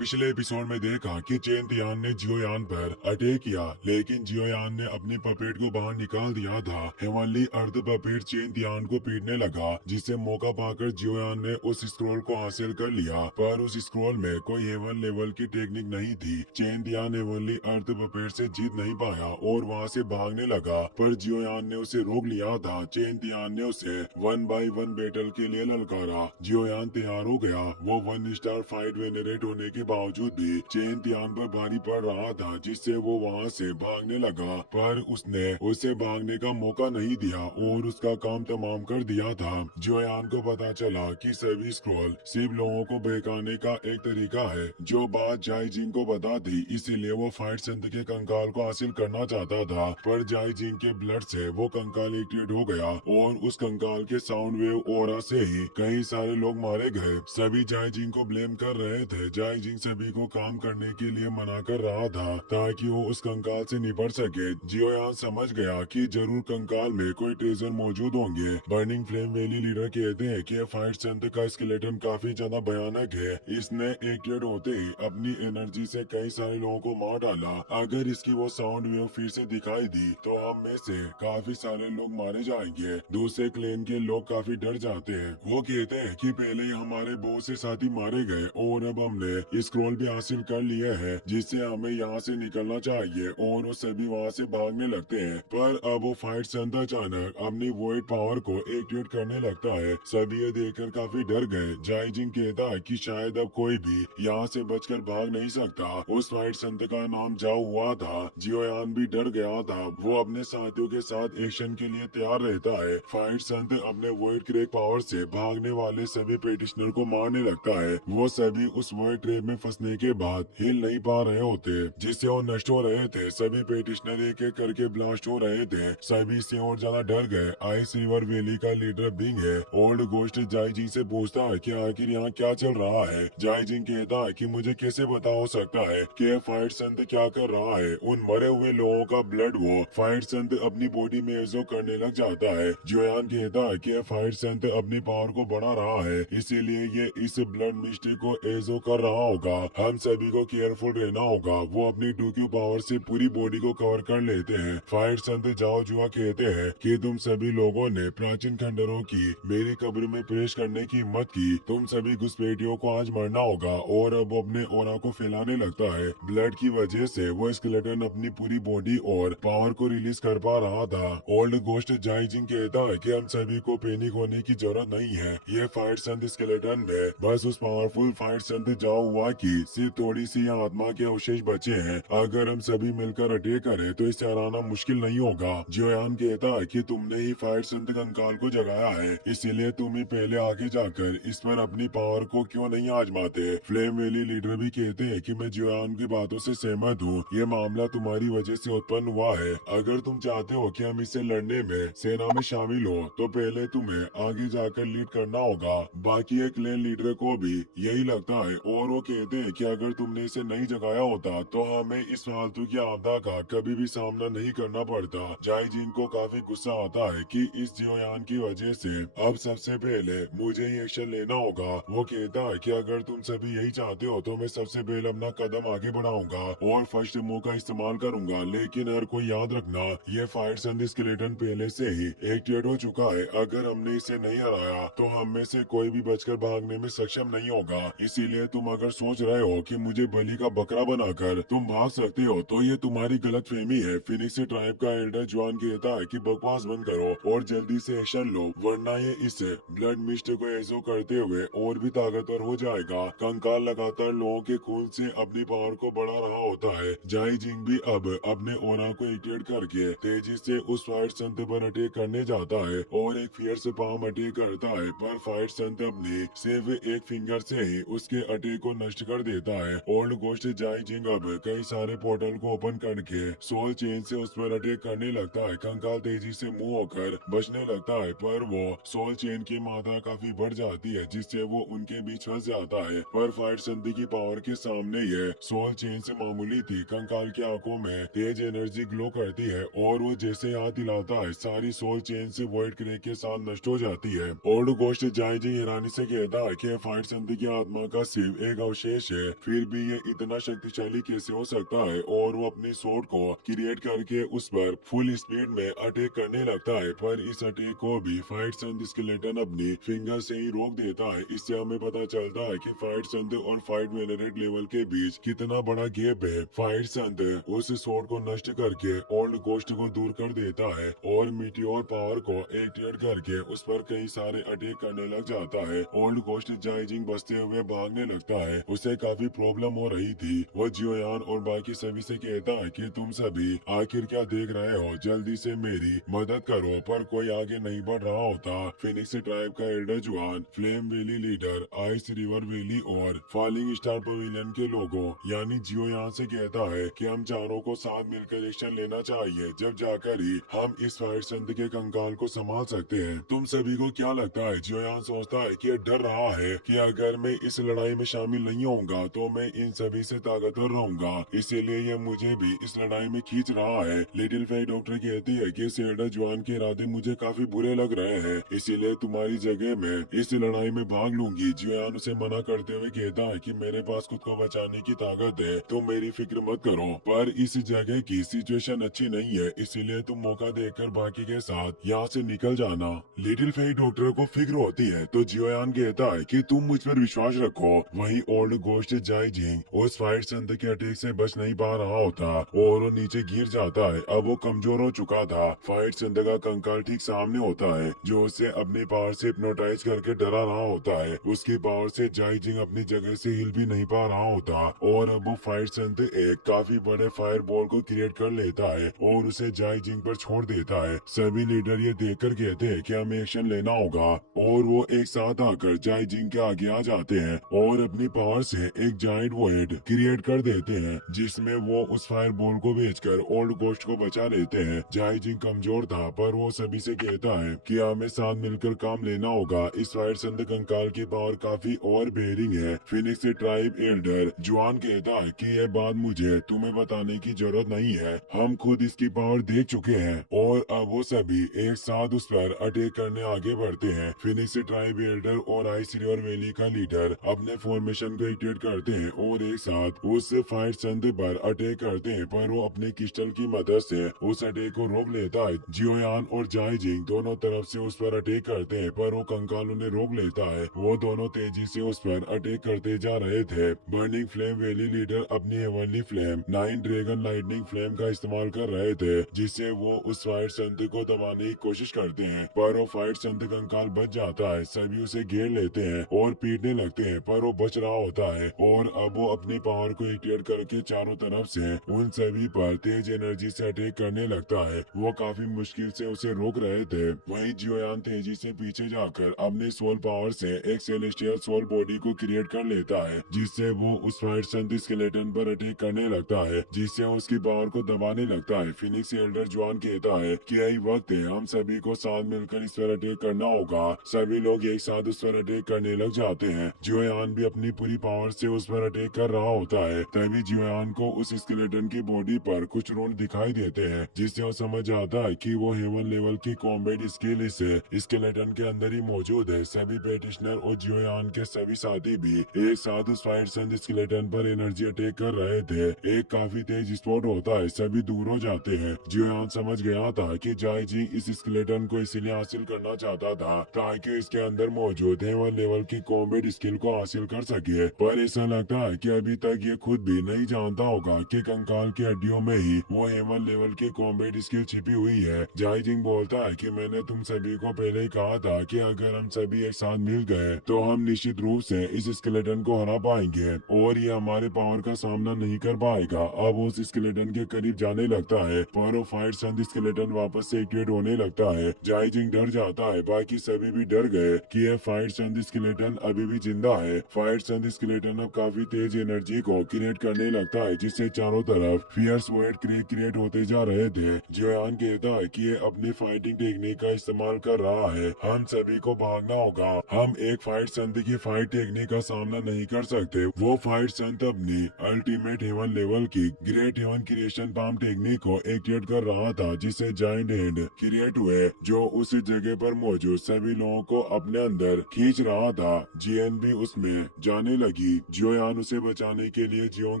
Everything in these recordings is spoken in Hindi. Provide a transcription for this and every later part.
पिछले एपिसोड में देखा कि चेन तियान ने जियोयान पर अटैक किया, लेकिन जियोयान ने अपनी पपेट को बाहर निकाल दिया था। हेवनली अर्थ पपेट चेन तियान को पीटने लगा, जिससे मौका पाकर जियोयान ने उस स्क्रोल को हासिल कर लिया। पर उस स्क्रोल में कोई हेवन लेवल की टेक्निक नहीं थी। चेन तियान हेवनली अर्थ पपेट से जीत नहीं पाया और वहाँ से भागने लगा, पर जियोयान ने उसे रोक लिया था। चेन तियान ने उसे 1 by 1 बैटल के लिए ललकारा। जियोयान तैयार हो गया। वो 1 स्टार फाइट वेनरेट होने के बावजूद भी चेन तियान पर भारी पड़ रहा था, जिससे वो वहाँ से भागने लगा, पर उसने उसे भागने का मौका नहीं दिया और उसका काम तमाम कर दिया था। जियोयान को पता चला कि सभी स्क्रॉल सिर्फ लोगों को बहकाने का एक तरीका है। जो बात जाई जिंग को पता थी, इसीलिए वो फाइट संत के कंकाल को हासिल करना चाहता था, पर जाई जिंग के ब्लड से वो कंकाल एक्टिवेट हो गया और उस कंकाल के साउंड वेव ऑरा से ही कई सारे लोग मारे गए। सभी जाई जिंग को ब्लेम कर रहे थे। जाई जिंग सभी को काम करने के लिए मना कर रहा था ताकि वो उस कंकाल से निपट सके। जियोयान समझ गया कि जरूर कंकाल में कोई ट्रेजर मौजूद होंगे। बर्निंग फ्लेम वैली लीडर कहते हैं कि फाइट संत का स्केलेटन काफी ज्यादा भयानक है। इसने एक्टिवेट होते ही अपनी एनर्जी से कई सारे लोगों को मार डाला। अगर इसकी वो साउंड वेव फिर से दिखाई दी तो हम में से काफी सारे लोग मारे जाएंगे। दूसरे क्लेन के लोग काफी डर जाते हैं। वो कहते हैं कि पहले ही हमारे बहुत से साथी मारे गए और अब हमने स्क्रॉल भी हासिल कर लिया है, जिससे हमें यहाँ से निकलना चाहिए। और वो सभी वहाँ से भागने लगते हैं, पर अब वो फाइट संत अचानक अपनी वॉइड पावर को एक्टिवेट करने लगता है। सभी ये देखकर काफी डर गए। जाई जिंग कहता है कि शायद अब कोई भी यहाँ से बचकर भाग नहीं सकता। उस फाइट संत का नाम जाओ हुआ था। जियोयान भी डर गया था। वो अपने साथियों के साथ एक्शन के लिए तैयार रहता है। फाइट संत अपने वॉइड क्रैक पावर से भागने वाले सभी पेटिशनर को मारने लगता है। वो सभी उस वॉइड ट्रेप में फंसने के बाद हिल नहीं पा रहे होते, जिससे वो नष्ट हो रहे थे। सभी पेटिशनर एक एक करके ब्लास्ट हो रहे थे। सभी से और ज्यादा डर गए। आइस रिवर वैली का लीडर बिंग है। ओल्ड गोस्ट जाई जी से पूछता है कि आखिर यहाँ क्या चल रहा है। जाई जिंग कहता है कि मुझे कैसे पता हो सकता है कि फाइट संत क्या कर रहा है। उन मरे हुए लोगों का ब्लड वो फाइट संत अपनी बॉडी में एब्जॉर्ब करने लग जाता है। जोयान कहता है कि फाइट संत अपनी पावर को बढ़ा रहा है, इसीलिए ये इस ब्लड मिस्ट्री को एजो कर रहा होगा। हम सभी को केयरफुल रहना होगा। वो अपनी टूक्यू पावर से पूरी बॉडी को कवर कर लेते हैं। फाइट संत जाओ जुआ कहते हैं कि तुम सभी लोगों ने प्राचीन खंडरों की मेरी कब्र में पेश करने की हिम्मत की। तुम सभी घुसपैठियों को आज मरना होगा। और अब वो अपने ओरा को फैलाने लगता है। ब्लड की वजह से वो स्केलेटन अपनी पूरी बॉडी और पावर को रिलीज कर पा रहा था। ओल्ड गोस्ट जाई जिंग कहता है कि हम सभी को पैनिक होने की जरूरत नहीं है। ये फाइट संत स्केलेटन में बस उस पावरफुल फाइट संत जाओ हुआ की सिर्फ थोड़ी सी आत्मा के अवशेष बचे हैं। अगर हम सभी मिलकर अटैक करें तो इसे हराना मुश्किल नहीं होगा। जियोयान कहता है कि तुमने ही फाइट संत कंकाल को जगाया है, इसीलिए तुम ही पहले आगे जाकर इस पर अपनी पावर को क्यों नहीं आजमाते। फ्लेम वैली लीडर भी कहते हैं कि मैं जियोयान की बातों से सहमत हूँ। ये मामला तुम्हारी वजह से उत्पन्न हुआ है। अगर तुम चाहते हो कि हम इससे लड़ने में सेना में शामिल हो तो पहले तुम्हें आगे जाकर लीड करना होगा। बाकी एक क्लैन लीडर को भी यही लगता है और वो कहते हैं कि अगर तुमने इसे नहीं जगाया होता तो हमें इस फालतू की आपदा का कभी भी सामना नहीं करना पड़ता। जाई जिंग को काफी गुस्सा आता है कि इस जियोयान की वजह से अब सबसे पहले मुझे ही एक्शन लेना होगा। वो कहता है कि अगर तुम सभी यही चाहते हो तो मैं सबसे पहले अपना कदम आगे बढ़ाऊंगा और फर्स्ट मूव का इस्तेमाल करूंगा। लेकिन हर कोई याद रखना, ये फाइट संत स्केलेटन पहले से ही एक्टिवेट हो चुका है। अगर हमने इसे नहीं हराया तो हम में से कोई भी बचकर भागने में सक्षम नहीं होगा। इसीलिए तुम अगर सोच रहे हो कि मुझे बलि का बकरा बनाकर तुम भाग सकते हो तो ये तुम्हारी गलतफहमी है। फिनिक्स ट्राइब का एल्डर जॉन कहता है कि बकवास बंद करो और जल्दी से एक्शन लो, वरना ये इस ब्लड मिस्ट को एजो करते हुए और भी ताकतवर हो जाएगा। कंकाल लगातार लोगों के खून से अपनी पावर को बढ़ा रहा होता है। जाई जिंग भी अब अपने ओरा को एक्टिवेट करके तेजी से उस फाइट संत पर अटैक करने जाता है और एक फियर्स पाम अटैक करता है, पर फाइट संत अपनी सिर्फ एक फिंगर से ही उसके अटैक को नष्ट कर देता है। ओल्ड गोस्ट जाई जिंग अब कई सारे पोर्टल को ओपन करके सोल चेन से उस पर अटैक करने लगता है। कंकाल तेजी से मुंह होकर बचने लगता है, पर वो सोल चेन की मात्रा काफी बढ़ जाती है, जिससे वो उनके बीच फंस जाता है। पर फाइट संत की पावर के सामने ये सोल चेन से मामूली थी। कंकाल की आंखों में तेज एनर्जी ग्लो करती है और वो जैसे हाथ हिलाता है सारी सोल चेन से वॉइड क्रैक के साथ नष्ट हो जाती है। ओल्ड गोस्ट जाई जिंग हैरानी से कहता है कि फाइट संत की आत्मा का सिर्फ एक अवशेष शेष है, फिर भी ये इतना शक्तिशाली कैसे हो सकता है। और वो अपनी स्वॉर्ड को क्रिएट करके उस पर फुल स्पीड में अटैक करने लगता है, पर इस अटैक को भी फाइट संत स्केलेटन अपनी फिंगर से ही रोक देता है। इससे हमें पता चलता है कि फाइट संत और फाइट वेलोरेंट लेवल के बीच कितना बड़ा गैप है। फाइट संत उस स्वॉर्ड को नष्ट करके ओल्ड गोस्ट को दूर कर देता है और मीटियोर पावर को एक्टिवेट करके उस पर कई सारे अटैक करने लग जाता है। ओल्ड गोस्ट जाइजिंग बचते हुए भागने लगता है, उसे काफी प्रॉब्लम हो रही थी। वो जियोयान और बाकी सभी से कहता है कि तुम सभी आखिर क्या देख रहे हो, जल्दी से मेरी मदद करो, पर कोई आगे नहीं बढ़ रहा होता। फिनिक्स ट्राइब का एल्डर जुआन, flame valley leader, ice river valley और फॉलिंग स्टार पवेलियन के लोगों यानी जियोयान से कहता है कि हम चारों को साथ मिलकर एक्शन लेना चाहिए, जब जाकर ही हम इस फाइट संत के कंकाल को संभाल सकते हैं। तुम सभी को क्या लगता है? जियोयान सोचता है कि डर रहा है कि अगर मैं इस लड़ाई में शामिल नहीं होऊंगा तो मैं इन सभी से ताकतवर रहूंगा, इसीलिए ये मुझे भी इस लड़ाई में खींच रहा है। लिटिल फेई डॉक्टर कहती है कि सेल्डा जुआन के इरादे मुझे काफी बुरे लग रहे हैं, इसीलिए तुम्हारी जगह में इस लड़ाई में भाग लूंगी। जियोयान उसे मना करते हुए कहता है कि मेरे पास खुद को बचाने की ताकत है, तुम मेरी फिक्र मत करो, पर इस जगह की सिचुएशन अच्छी नहीं है, इसीलिए तुम मौका देखकर बाकी के साथ यहाँ से निकल जाना। लिटिल फेई डॉक्टर को फिक्र होती है तो जियोयान कहता है कि तुम मुझ पर विश्वास रखो। वहीं ओल्ड गोस्ट जाइजिंग उस फाइट संत के अटैक से बच नहीं पा रहा होता और वो नीचे गिर जाता है। अब वो कमजोर हो चुका था। फाइट संत का कंकाल ठीक सामने होता है जो उसे अपनी पावर से हिप्नोटाइज करके डरा रहा होता है। उसकी पावर से जाइजिंग अपनी जगह से हिल भी नहीं पा रहा होता और अब वो फाइट संत एक काफी बड़े फायर बॉल को क्रिएट कर लेता है और उसे जाइजिंग पर छोड़ देता है। सभी लीडर ये देखकर कहते हैं कि हमें एक्शन लेना होगा और वो एक साथ आकर जाइजिंग के आगे आ जाते हैं और अपनी पावर से एक जाइंट वॉइड क्रिएट कर देते हैं, जिसमें वो उस फायर बॉल को भेजकर ओल्ड गोस्ट को बचा लेते हैं। जाइजिंग कमजोर था पर वो सभी से कहता है कि हमें साथ मिलकर काम लेना होगा। इस फायर संत कंकाल की पावर काफी ओवर बेयरिंग है। फिनिक्स ट्राइब एल्डर जुआन कहता है कि यह बात मुझे तुम्हें बताने की जरूरत नहीं है, हम खुद इसकी पावर देख चुके हैं। और अब वो सभी एक साथ उस पर अटैक करने आगे बढ़ते हैं। फिनिक्स ट्राइब एल्डर और आइस रिवर वैली का लीडर अपने फॉर्मेशन को एक्टिवेट करते हैं और एक साथ उस फाइट संत पर अटैक करते हैं, पर वो अपने क्रिस्टल की मदद से उस अटैक को रोक लेता है। जियोयान और जाइजिंग दोनों तरफ से उस पर अटैक करते हैं, पर वो कंकाल उन्हें रोक लेता है। वो दोनों तेजी से उस पर अटैक करते जा रहे थे। बर्निंग फ्लेम वैली लीडर अपनी heavenly flame 9 dragon lightning flame का इस्तेमाल कर रहे थे, जिससे वो उस फाइट संत को दबाने की कोशिश करते हैं, पर वो फाइट संत कंकाल बच जाता है। सभी उसे घेर लेते हैं और पीटने लगते हैं, पर वो बच रहा होता है और अब वो अपनी पावर को एक्टिवेट करके चारों तरफ से उन सभी पर तेज एनर्जी से अटैक करने लगता है। वो काफी मुश्किल से उसे रोक रहे थे। वहीं जियोयान तेजी से पीछे जाकर अपने सोल पावर से एक सेलेस्टियल सोल बॉडी को क्रिएट कर लेता है, जिससे वो उस फाइट संत स्केलेटन पर अटैक करने लगता है, जिससे उसकी पावर को दबाने लगता है। फिनिक्स एल्डर जुआन कहता है कि यही वक्त है, हम सभी को साथ मिलकर इस पर अटैक करना होगा। सभी लोग एक साथ उस पर अटैक करने लग जाते हैं। जियोयान भी अपनी पूरी पावर से उस पर अटैक कर रहा होता है। तभी जियोयान को उस स्केलेटन की बॉडी पर कुछ रून दिखाई देते हैं, जिससे वो समझ आता है कि वो हेवन लेवल की कॉम्बैट स्किल इस स्केलेटन के अंदर ही मौजूद है। सभी पेटिशनर और जियोयान के सभी साथी भी एक साथ उस फाइट संत स्केलेटन पर एनर्जी अटैक कर रहे थे। एक काफी तेज स्पॉट होता है, सभी दूर हो जाते हैं। जियोयान समझ गया था कि जाइजिंग इस स्केलेटन को इसलिए हासिल करना चाहता था ताकि इसके अंदर मौजूद हेवन लेवल की कॉम्बैट स्किल को हासिल कर सके, पर ऐसा लगता है कि अभी तक ये खुद भी नहीं जानता होगा कि कंकाल की हड्डियों में ही वो हेवन लेवल की कॉम्बैट स्किल छिपी हुई है। जाइजिंग बोलता है कि मैंने तुम सभी को पहले ही कहा था कि अगर हम सभी एक साथ मिल गए तो हम निश्चित रूप से इस स्केलेटन को हरा पाएंगे और ये हमारे पावर का सामना नहीं कर पाएगा। अब उस स्केलेटन के करीब जाने लगता है, पर वो फाइट संत स्केलेटन वापस से एक्टिवेट होने लगता है। जाइजिंग डर जाता है, बाकी सभी भी डर गए कि यह फाइट संत स्केलेटन अभी भी जिंदा है। फाइट संत स्केलेटन अब काफी तेज एनर्जी को क्रिएट करने लगता है, जिससे चारों तरफ फियर्स वॉइड क्रिएट होते जा रहे थे। जियोयान कहता है कि ये अपनी फाइटिंग टेक्निक का इस्तेमाल कर रहा है, हम सभी को भागना होगा। हम एक फाइट संत की फाइट टेक्निक का सामना नहीं कर सकते। वो फाइट संत अपनी अल्टीमेट हेवन लेवल की great heaven creation palm technique को एक्टिवेट कर रहा था, जिससे जाइंट हैंड क्रिएट हुए जो उस जगह पर मौजूद सभी लोगों को अपने अंदर खींच रहा था। जीएन भी उसमें जाने लगी। जाएगी। जियोयान उसे बचाने के लिए जियोंग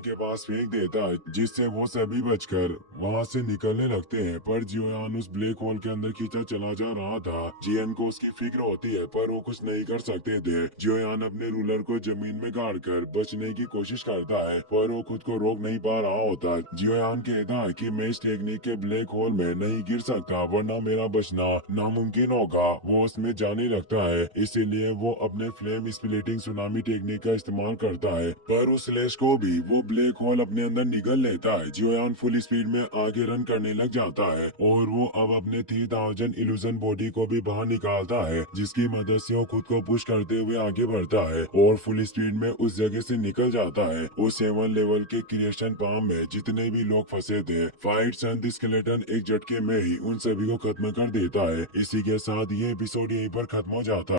के पास फेंक देता है, जिससे वो सभी बचकर वहां से निकलने लगते हैं। पर जियोयान उस ब्लैक होल के अंदर खींचा चला जा रहा था। जियन को उसकी फिक्र होती है, पर वो कुछ नहीं कर सकते थे। जियोयान अपने रूलर को जमीन में गाड़ कर बचने की कोशिश करता है, पर वो खुद को रोक नहीं पा रहा होता। जियोयान कहता है कि मैं इस टेक्निक के ब्लैक होल में नहीं गिर सकता, वरना मेरा बचना नामुमकिन होगा। वो उसमें जाने लगता है, इसीलिए वो अपने फ्लेम स्प्लिटिंग सुनामी टेक्निक का इस्तेमाल करता है, पर उस स्लैश को भी वो ब्लैक होल अपने अंदर निगल लेता है। जियोयान फुल स्पीड में आगे रन करने लग जाता है और वो अब अपने 3000 इल्यूजन बॉडी को भी बाहर निकालता है, जिसकी मदद से वो खुद को पुश करते हुए आगे बढ़ता है और फुल स्पीड में उस जगह से निकल जाता है। उस 7 लेवल के क्रिएशन पाम में जितने भी लोग फंसे थे, फाइट सन द स्केलेटन एक झटके में ही उन सभी को खत्म कर देता है। इसी के साथ ये एपिसोड यहीं पर खत्म हो जाता है।